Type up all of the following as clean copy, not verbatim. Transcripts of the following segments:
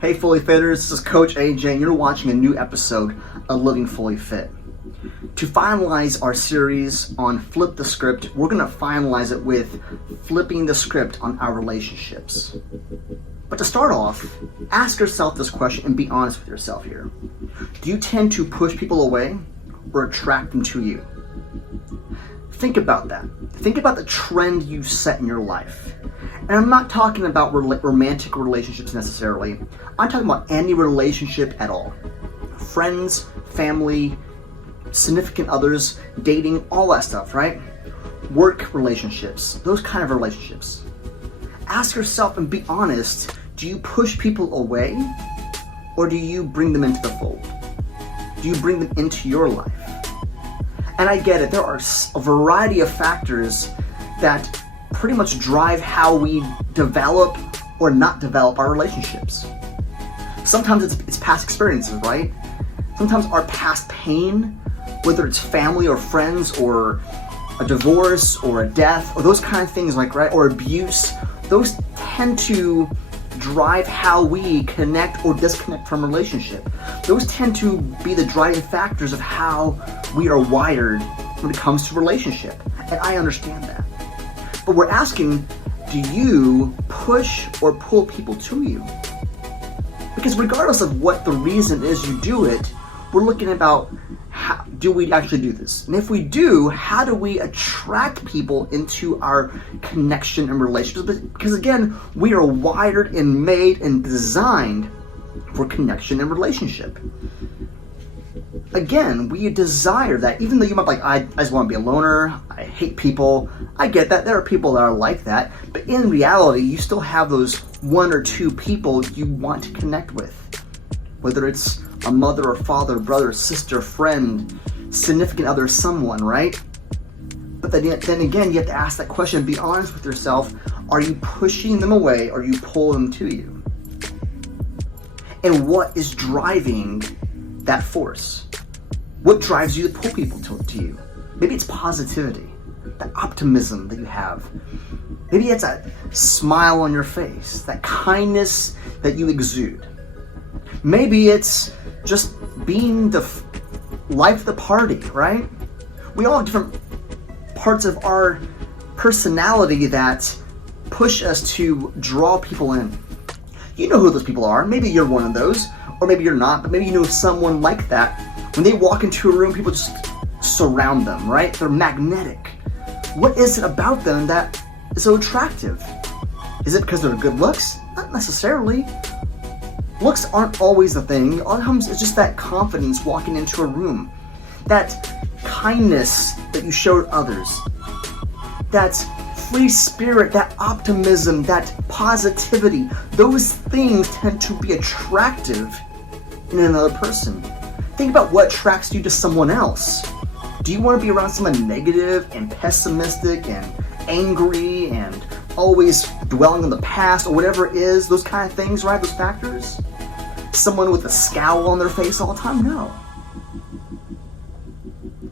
Hey Fully Fitters, this is Coach AJ and you're watching a new episode of Living Fully Fit. To finalize our series on Flip the Script, we're going to finalize it with flipping the script on our relationships. But to start off, ask yourself this question and be honest with yourself here. Do you tend to push people away or attract them to you? Think about that. Think about the trend you've set in your life. And I'm not talking about romantic relationships necessarily. I'm talking about any relationship at all. Friends, family, significant others, dating, all that stuff, right? Work relationships, those kind of relationships. Ask yourself and be honest, do you push people away or do you bring them into the fold? Do you bring them into your life? And I get it, there are a variety of factors that pretty much drive how we develop or not develop our relationships. Sometimes it's past experiences, right? Sometimes our past pain, whether it's family or friends or a divorce or a death or those kind of things like, right, or abuse, those tend to drive how we connect or disconnect from a relationship. Those tend to be the driving factors of how we are wired when it comes to relationship. And I understand that. But we're asking, do you push or pull people to you? Because regardless of what the reason is you do it, we're looking about how do we actually do this? And if we do, how do we attract people into our connection and relationships? Because again, we are wired and made and designed for connection and relationship. Again, we desire that, even though you might be like, I just want to be a loner, I hate people. I get that. There are people that are like that. But in reality, you still have those one or two people you want to connect with. Whether it's a mother or father, brother, sister, friend, significant other, someone, right? But then again, you have to ask that question and be honest with yourself. Are you pushing them away or are you pulling them to you? And what is driving that force? What drives you to pull people to you? Maybe it's positivity, that optimism that you have. Maybe it's a smile on your face, that kindness that you exude. Maybe it's just being the life of the party, right? We all have different parts of our personality that push us to draw people in. You know who those people are. Maybe you're one of those, or maybe you're not, but maybe you know someone like that. When they walk into a room, people just surround them, right? They're magnetic. What is it about them that is so attractive? Is it because they're good looks? Not necessarily. Looks aren't always a thing. All it comes is just that confidence walking into a room. That kindness that you show to others. That free spirit, that optimism, that positivity. Those things tend to be attractive in another person. Think about what attracts you to someone else. Do you want to be around someone negative and pessimistic and angry and always dwelling on the past or whatever it is, those kind of things, right? Those factors? Someone with a scowl on their face all the time? No.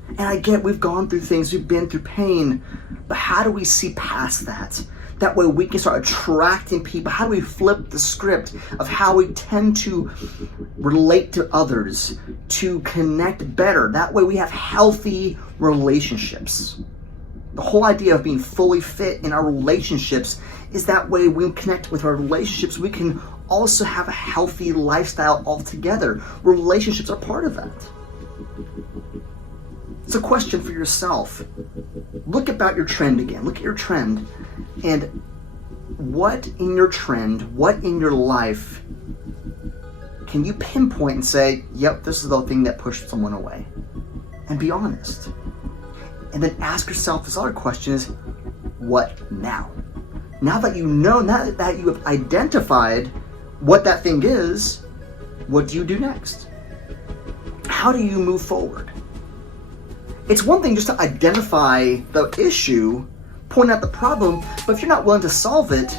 And I get we've gone through things, we've been through pain, but how do we see past that? That way we can start attracting people. How do we flip the script of how we tend to relate to others, to connect better? That way we have healthy relationships. The whole idea of being fully fit in our relationships is that way we connect with our relationships. We can also have a healthy lifestyle altogether. Relationships are part of that. It's a question for yourself. Look about your trend again. Look at your trend. And what in your trend, what in your life can you pinpoint and say, yep, this is the thing that pushed someone away? And be honest. And then ask yourself this other question is, what now? Now that you know, now that you have identified what that thing is, what do you do next? How do you move forward? It's one thing just to identify the issue, point out the problem, but if you're not willing to solve it,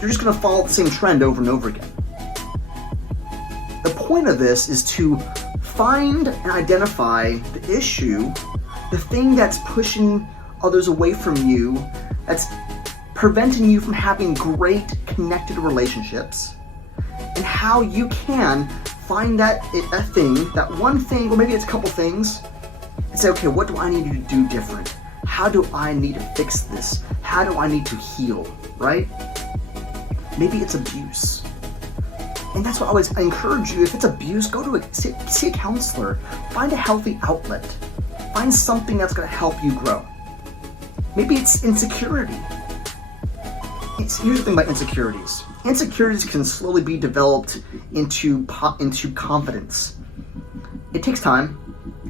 you're just going to follow the same trend over and over again. The point of this is to find and identify the issue, the thing that's pushing others away from you, that's preventing you from having great connected relationships, and how you can find that thing, that one thing, or maybe it's a couple things, and say, okay, what do I need to do different? How do I need to fix this? How do I need to heal, right? Maybe it's abuse. And that's what I encourage you. If it's abuse, go to see a counselor. Find a healthy outlet. Find something that's going to help you grow. Maybe it's insecurity. Here's the thing about insecurities. Insecurities can slowly be developed into confidence. It takes time.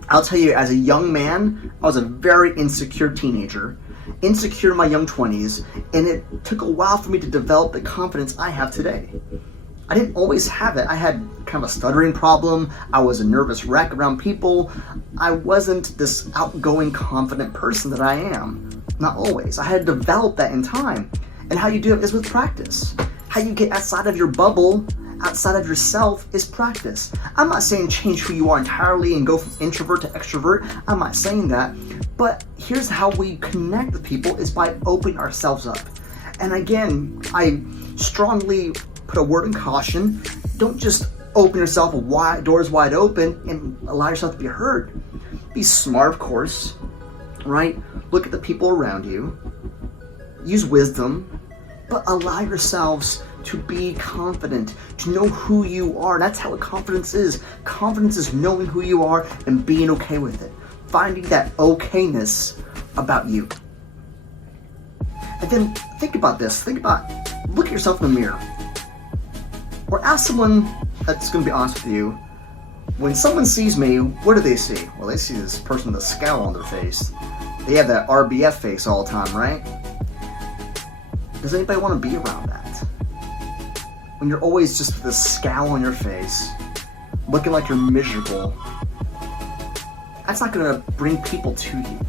I'll tell you, as a young man, I was a very insecure teenager, insecure in my young 20s, and it took a while for me to develop the confidence I have today. I didn't always have it. I had kind of a stuttering problem. I was a nervous wreck around people. I wasn't this outgoing, confident person that I am. Not always. I had to develop that in time. And how you do it is with practice. How you get outside of your bubble, outside of yourself, is practice. I'm not saying change who you are entirely and go from introvert to extrovert. I'm not saying that. But here's how we connect with people, is by opening ourselves up. And again, I strongly put a word in caution. Don't just open yourself doors wide open and allow yourself to be heard. Be smart, of course, right? Look at the people around you. Use wisdom, but allow yourselves to be confident, to know who you are. That's how confidence is. Confidence is knowing who you are and being okay with it. Finding that okayness about you. And then think about this. Look at yourself in the mirror. Or ask someone that's going to be honest with you, when someone sees me, what do they see? Well, they see this person with a scowl on their face. They have that RBF face all the time, right? Does anybody want to be around that? When you're always just with a scowl on your face, looking like you're miserable, that's not going to bring people to you.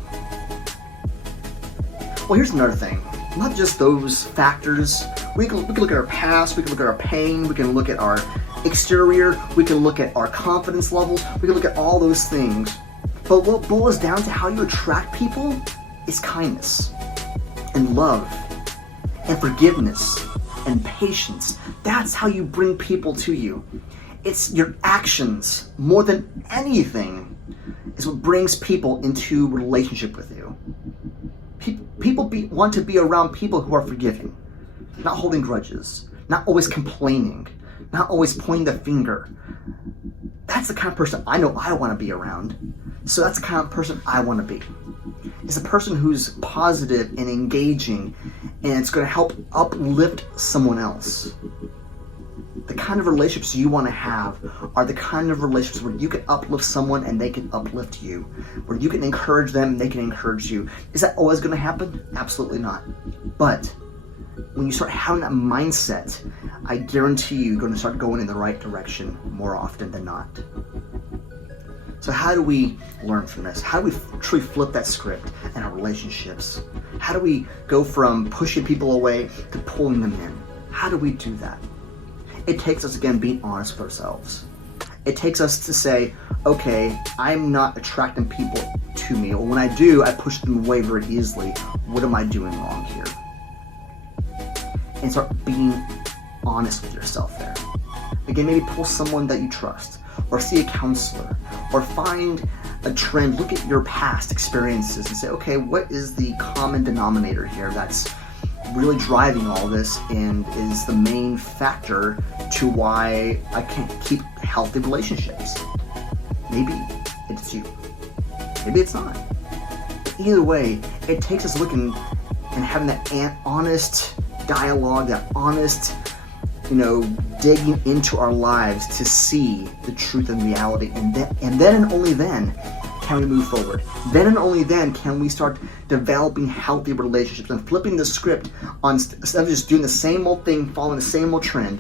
Well, here's another thing. Not just those factors. We can look at our past, we can look at our pain, we can look at our exterior, we can look at our confidence levels, we can look at all those things. But what boils down to how you attract people is kindness and love and forgiveness and patience. That's how you bring people to you. It's your actions, more than anything, is what brings people into relationship with you. People want to be around people who are forgiving, not holding grudges, not always complaining, not always pointing the finger. That's the kind of person I know I want to be around. So that's the kind of person I want to be. It's a person who's positive and engaging, and it's going to help uplift someone else. The kind of relationships you want to have are the kind of relationships where you can uplift someone and they can uplift you, where you can encourage them and they can encourage you. Is that always going to happen? Absolutely not. But when you start having that mindset, I guarantee you're going to start going in the right direction more often than not. So how do we learn from this? How do we truly flip that script in our relationships? How do we go from pushing people away to pulling them in? How do we do that? It takes us, again, being honest with ourselves. It takes us to say, okay, I'm not attracting people to me, or when I do, I push them away very easily. What am I doing wrong here? And start being honest with yourself there. Again, maybe pull someone that you trust, or see a counselor, or find a trend. Look at your past experiences and say, okay, what is the common denominator here that's really driving all this and is the main factor to why I can't keep healthy relationships? Maybe it's you. Maybe it's not. Either way, it takes us looking and having that honest dialogue, that honest, digging into our lives to see the truth and reality, and then and only then can we move forward. Then and only then can we start developing healthy relationships and flipping the script on, instead of just doing the same old thing, following the same old trend,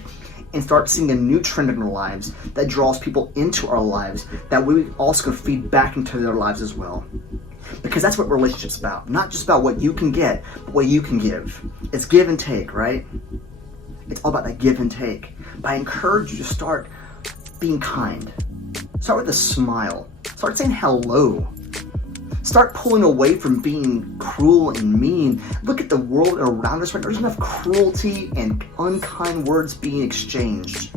and start seeing a new trend in our lives that draws people into our lives that we also can feed back into their lives as well. Because that's what relationships about. Not just about what you can get, but what you can give. It's give and take, right? It's all about that give and take. But I encourage you to start being kind. Start with a smile. Start saying hello. Start pulling away from being cruel and mean. Look at the world around us right now. There's enough cruelty and unkind words being exchanged.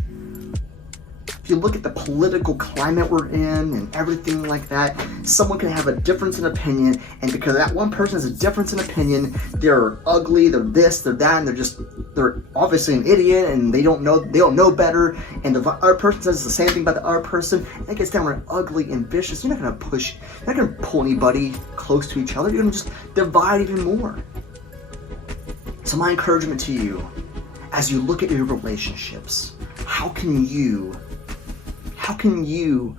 If you look at the political climate we're in and everything like that, someone can have a difference in opinion, and because that one person has a difference in opinion, they're ugly, they're this, they're that, and they're obviously an idiot, and they don't know better, and the other person says the same thing about the other person, and it gets downright ugly and vicious. You're not gonna pull anybody close to each other. You're gonna just divide even more. So my encouragement to you, as you look at your relationships, how can you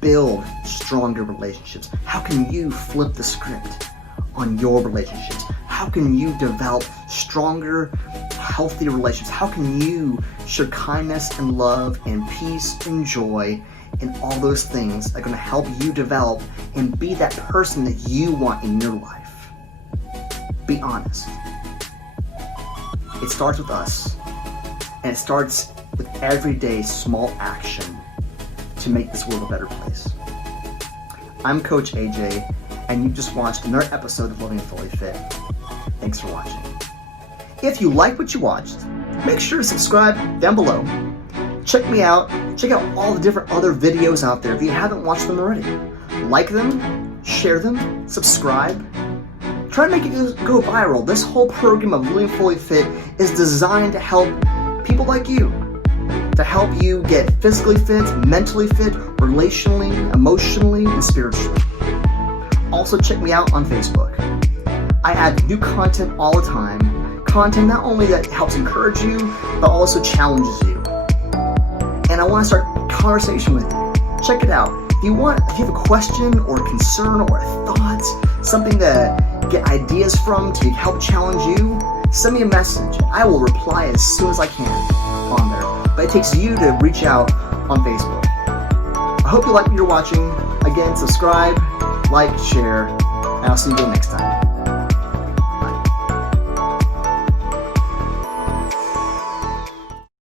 build stronger relationships? How can you flip the script on your relationships? How can you develop stronger, healthy relationships? How can you show kindness and love and peace and joy and all those things that are going to help you develop and be that person that you want in your life? Be honest. It starts with us, and it starts with everyday small action to make this world a better place. I'm Coach AJ, and you just watched another episode of Living Fully Fit. Thanks for watching. If you like what you watched, make sure to subscribe down below. Check me out. Check out all the different other videos out there if you haven't watched them already. Like them, share them, subscribe. Try to make it go viral. This whole program of Living Fully Fit is designed to help people like you, to help you get physically fit, mentally fit, relationally, emotionally, and spiritually. Also check me out on Facebook. I add new content all the time. Content not only that helps encourage you, but also challenges you. And I want to start a conversation with you. Check it out. If you have a question or a concern or a thought, something to get ideas from to help challenge you, send me a message. I will reply as soon as I can on there. But it takes you to reach out on Facebook. I hope you like what you're watching. Again, subscribe, like, share, and I'll see you again next time.